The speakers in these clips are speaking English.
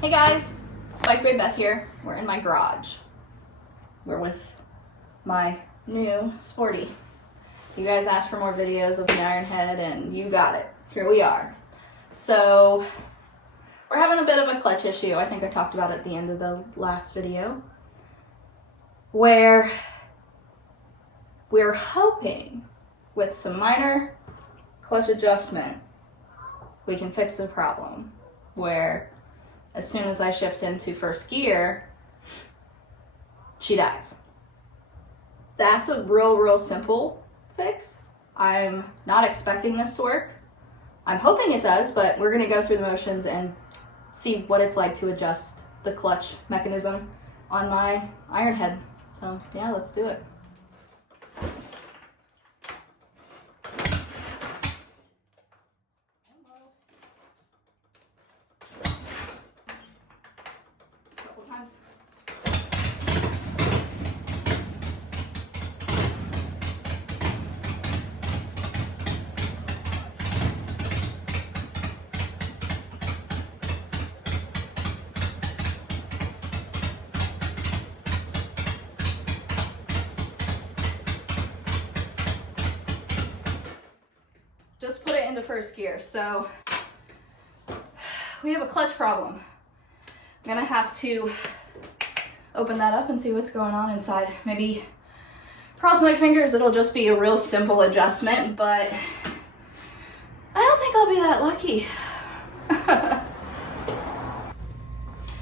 Hey guys, it's Bike Bay Beth here. We're in my garage. We're with my new Sporty. You guys asked for more videos of the Ironhead and you got it. Here we are. So we're having a bit of a clutch issue. I think I talked about it at the end of the last video, where we're hoping with some minor clutch adjustment we can fix the problem, where as soon as I shift into first gear, she dies. That's a real simple fix. I'm not expecting this to work. I'm hoping it does, but we're gonna go through the motions and see what it's like to adjust the clutch mechanism on my Ironhead. So yeah, let's do it. Just put it into first gear. So we have a clutch problem. I'm gonna have to open that up and see what's going on inside. Maybe cross my fingers it'll just be a real simple adjustment, but I don't think I'll be that lucky.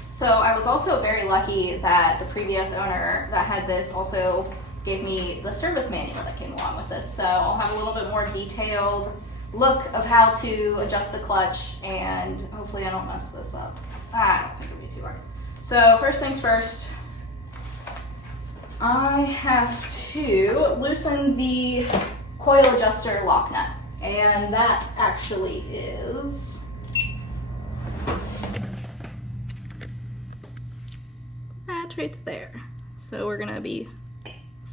So I was also very lucky that the previous owner that had this also gave me the service manual that came along with this. So I'll have a little bit more detailed look of how to adjust the clutch, and hopefully I don't mess this up. I don't think it'll be too hard. So first things first, I have to loosen the coil adjuster lock nut, and that actually is that right there. So we're gonna be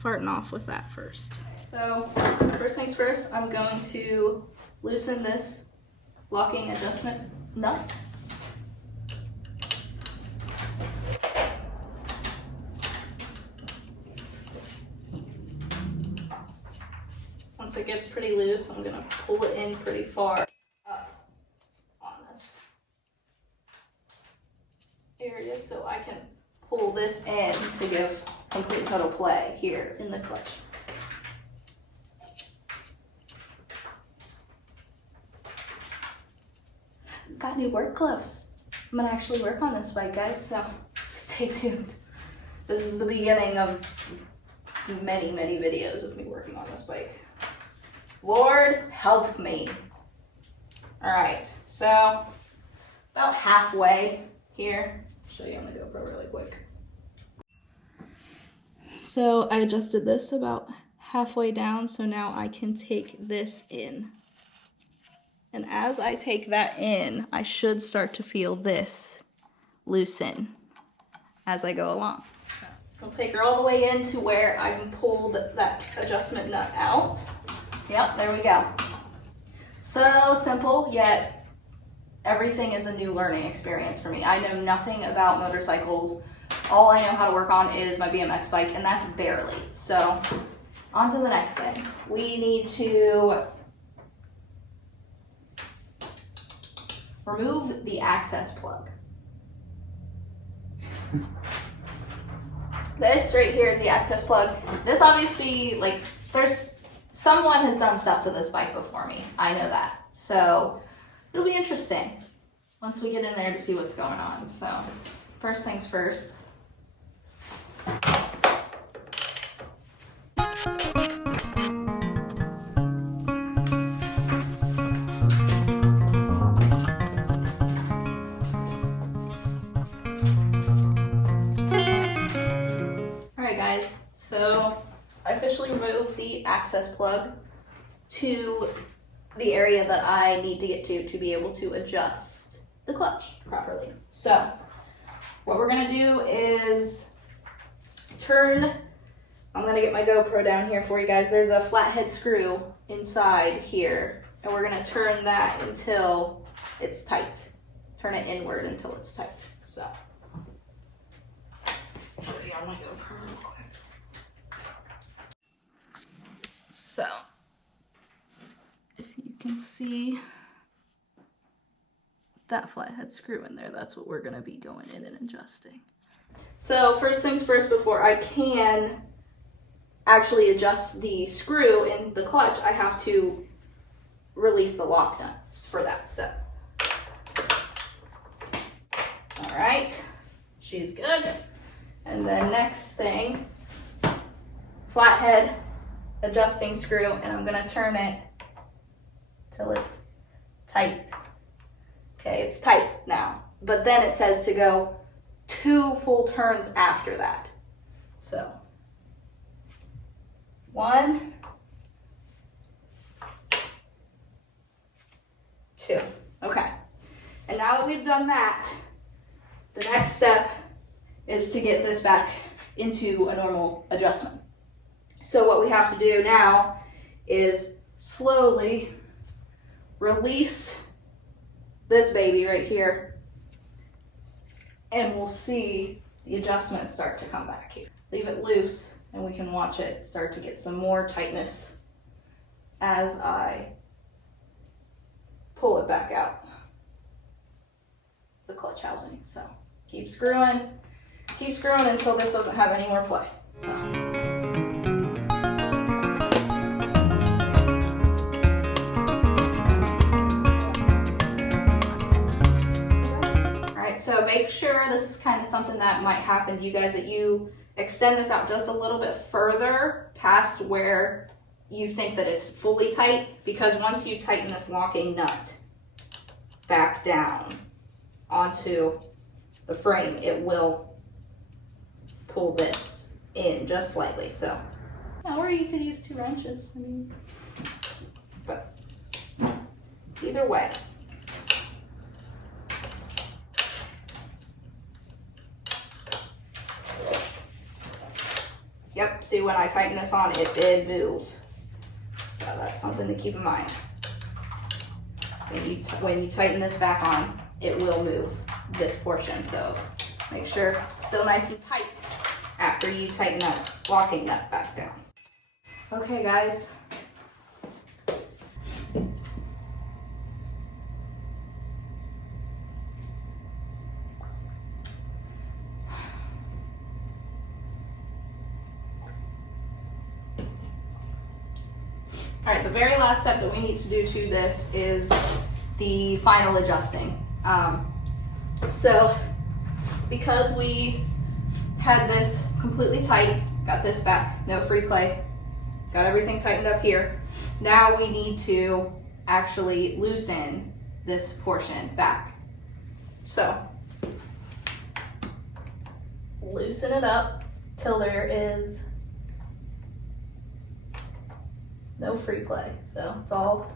farting off with that first. So first things first, I'm going to loosen this locking adjustment nut. Once it gets pretty loose, I'm gonna pull it in pretty far up on this area so I can pull this in to give complete total play here in the clutch. Got new work gloves. I'm gonna actually work on this bike, guys, so stay tuned. This is the beginning of many videos of me working on this bike. Lord help me. All right, so about halfway here. I'll show you on the GoPro really quick. So I adjusted this about halfway down, so now I can take this in. And as I take that in, I should start to feel this loosen as I go along. I'll take her all the way in to where I can pull that adjustment nut out. Yep, there we go. So simple, yet everything is a new learning experience for me. I know nothing about motorcycles. All I know how to work on is my BMX bike, and that's barely. So on to the next thing. We need to remove the access plug. This right here is the access plug. This obviously, like, someone has done stuff to this bike before me. I know that. So it'll be interesting once we get in there to see what's going on. So first things first. So I officially removed the access plug to the area that I need to get to be able to adjust the clutch properly. So what we're gonna do is I'm gonna get my GoPro down here for you guys. There's a flathead screw inside here, and we're gonna turn that until it's tight. Turn it inward until it's tight. So, show you on my GoPro real quick. So, if you can see that flathead screw in there, that's what we're gonna be going in and adjusting. So first things first, before I can actually adjust the screw in the clutch, I have to release the lock nut for that. So, all right, she's good. And then next thing, flathead adjusting screw, and I'm gonna turn it till it's tight. Okay, it's tight now, but then it says to go 2 full turns after that. So, 1, 2. Okay, and now that we've done that, the next step is to get this back into a normal adjustment. So what we have to do now is slowly release this baby right here, and we'll see the adjustments start to come back here. Leave it loose and we can watch it start to get some more tightness as I pull it back out the clutch housing. So keep screwing until this doesn't have any more play. So. So make sure, this is kind of something that might happen to you guys, that you extend this out just a little bit further past where you think that it's fully tight, because once you tighten this locking nut back down onto the frame, it will pull this in just slightly. So, or you could use 2 wrenches. I mean, but either way. Yep, see, when I tighten this on, it did move. So that's something to keep in mind. When you tighten this back on, it will move this portion. So make sure it's still nice and tight after you tighten that locking nut back down. Okay, guys. All right, the very last step that we need to do to this is the final adjusting. So because we had this completely tight, got this back, no free play, got everything tightened up here, now we need to actually loosen this portion back. So loosen it up till there is no free play. So it's all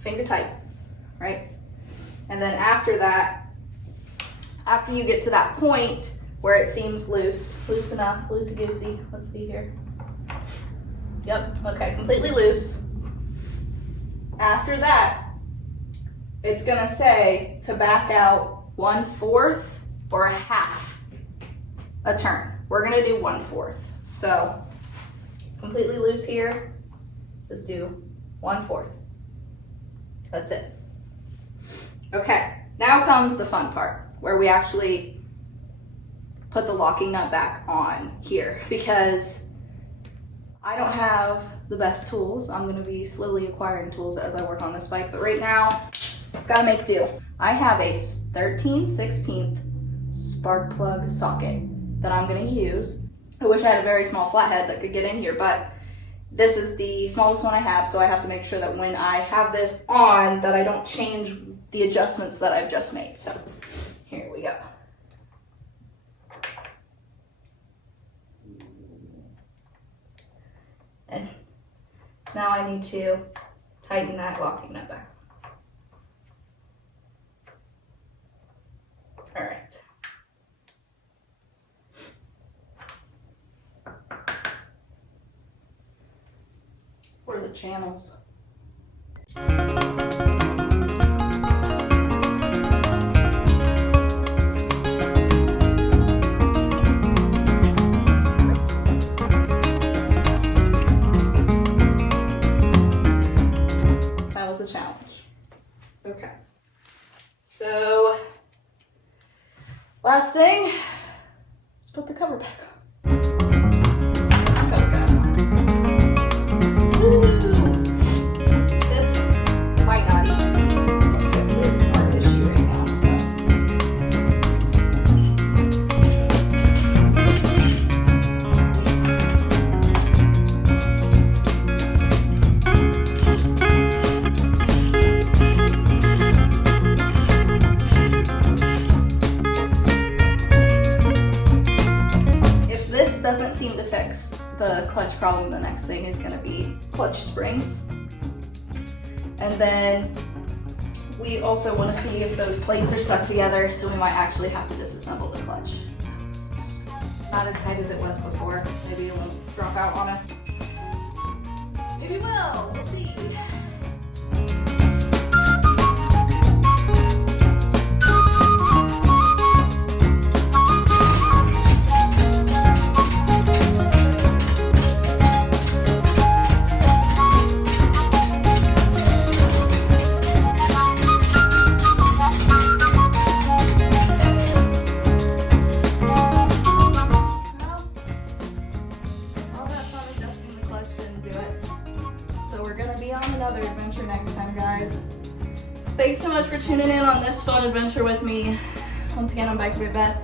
finger tight, right? And then after that, after you get to that point where it seems loose, loosen up, loosey-goosey, let's see here. Yep, okay, completely loose. After that, it's gonna say to back out 1/4 or a half a turn. We're gonna do 1/4. So completely loose here, just do 1/4. That's it. Okay, now comes the fun part, where we actually put the locking nut back on here, because I don't have the best tools. I'm gonna be slowly acquiring tools as I work on this bike, but right now, gotta make do. I have a 13/16 spark plug socket that I'm gonna use. I wish I had a very small flathead that could get in here, but this is the smallest one I have, so I have to make sure that when I have this on, that I don't change the adjustments that I've just made. So here we go. And now I need to tighten that locking nut back. All right. What are the channels? Okay. So, last thing, let's put the cover back on. Cover back on. Woo! This might not even fixes our issue right now, so. Doesn't seem to fix the clutch problem, the next thing is going to be clutch springs. And then we also want to see if those plates are stuck together, so we might actually have to disassemble the clutch. It's not as tight as it was before. Maybe it won't drop out on us. Maybe it will. We'll see. Another adventure next time, guys. Thanks so much for tuning in on this fun adventure with me. Once again, I'm Biker with Beth.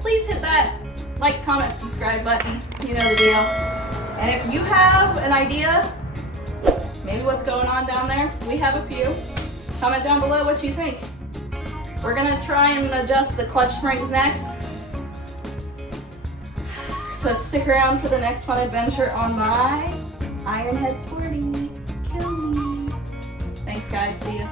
Please hit that like, comment, subscribe button. You know the deal. And if you have an idea, maybe what's going on down there, we have a few. Comment down below what you think. We're gonna try and adjust the clutch springs next. So stick around for the next fun adventure on my Ironhead Sporty. Thanks guys, see ya.